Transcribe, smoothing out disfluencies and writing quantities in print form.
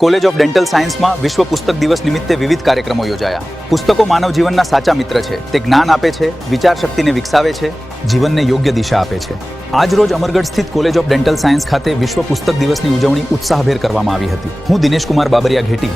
College of dental સાયન્સમાં વિશ્વ પુસ્તક દિવસ નિમિત્તે વિવિધ કાર્યક્રમો યોજાયા. પુસ્તકો માનવ જીવનના સાચા મિત્ર છે. તે જ્ઞાન આપે છે, વિચાર શક્તિને વિકસાવે છે, જીવનને યોગ્ય દિશા આપે છે. આજ રોજ અમરગઢ સ્થિત કોલેજ ઓફ ડેન્ટલ સાયન્સ ખાતે વિશ્વ પુસ્તક દિવસની ઉજવણી ઉત્સાહભેર કરવામાં આવી હતી. હું દિનેશ કુમાર બાબરિયા ઘેટી.